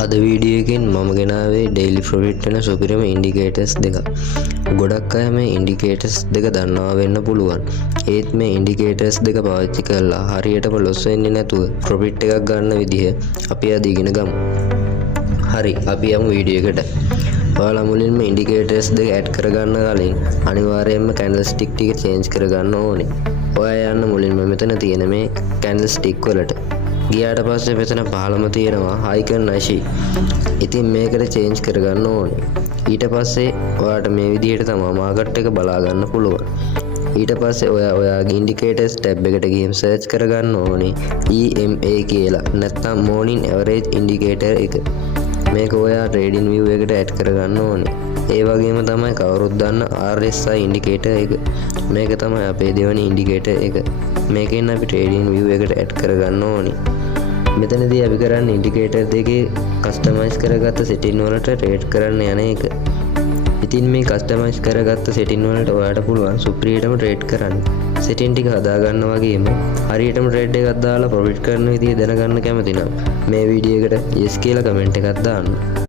අද වීඩියෝ එකෙන් මම ගෙනාවේ ඩේලි ප්‍රොෆිට් වෙන සුපිරිම ඉන්ඩිකේටර්ස් දෙක. ගොඩක් අය මේ ඉන්ඩිකේටර්ස් දෙක දන්නවා වෙන්න පුළුවන්. ඒත් මේ ඉන්ඩිකේටර්ස් දෙක පාවිච්චි කරලා හරියටම ලොස් වෙන්නේ නැතුව ප්‍රොෆිට් එකක් ගන්න විදිහ අපි අද ඉගෙන ගමු. හරි, අපි යමු වීඩියෝ එකට. ඔයාලා මුලින්ම ඉන්ඩිකේටර්ස් දෙක ඇඩ් කරගන්න කලින් අනිවාර්යයෙන්ම කැන්ඩල් ස්ටික් ටික චේන්ජ් කරගන්න ඕනේ. ඔයා යන්න මුලින්ම මෙතන තියෙන මේ කැන්ඩල් ස්ටික් වලට. ගියාට පස්සේ මෙතන පහළම තියෙනවා අයිකන් නැෂි. ඉතින් මේකට චේන්ජ් කරගන්න ඕනේ. ඊට පස්සේ ඔයාට මේ විදිහට තමයි මාකට් එක බලා ගන්න පුළුවන්. ඊට පස්සේ ඔයාගේ ඉන්ඩිකේටර්ස් ටැබ් එකට ගිහින් සර්ච් කරගන්න ඕනේ EMA කියලා. නැත්නම් මෝර්නින් ඇවරේජ් ඉන්ඩිකේටර් එක. මේක ඔයා ට්‍රේඩින් view එකට ඇඩ් කරගන්න ඕනේ. ඒ වගේම තමයි කවුරුත් දන්න RSI ඉන්ඩිකේටර් එක. මේක තමයි අපේ දෙවෙනි ඉන්ඩිකේටර් එක. මේකෙන් අපි ට්‍රේඩින් view එකට ඇඩ් කරගන්න ඕනේ. මෙතනදී අපි කරන්නේ ඉන්ඩිකේටර් දෙකේ කස්ටමයිස් කරගත්ත සෙටින් වලට ට්‍රේඩ් කරන්න යන එක. ඉතින් මේ කස්ටමයිස් කරගත්ත සෙටින් වලට ඔයාලට පුළුවන් සුපිරියටම ට්‍රේඩ් කරන්න. සෙටින් ටික හදාගන්න වගේම හරියටම ට්‍රේඩ් එකක් දාලා ප්‍රොෆිට් කරන විදිය දැනගන්න කැමති නම් මේ වීඩියෝ එකට yes කියලා කමෙන්ට් එකක් දාන්න.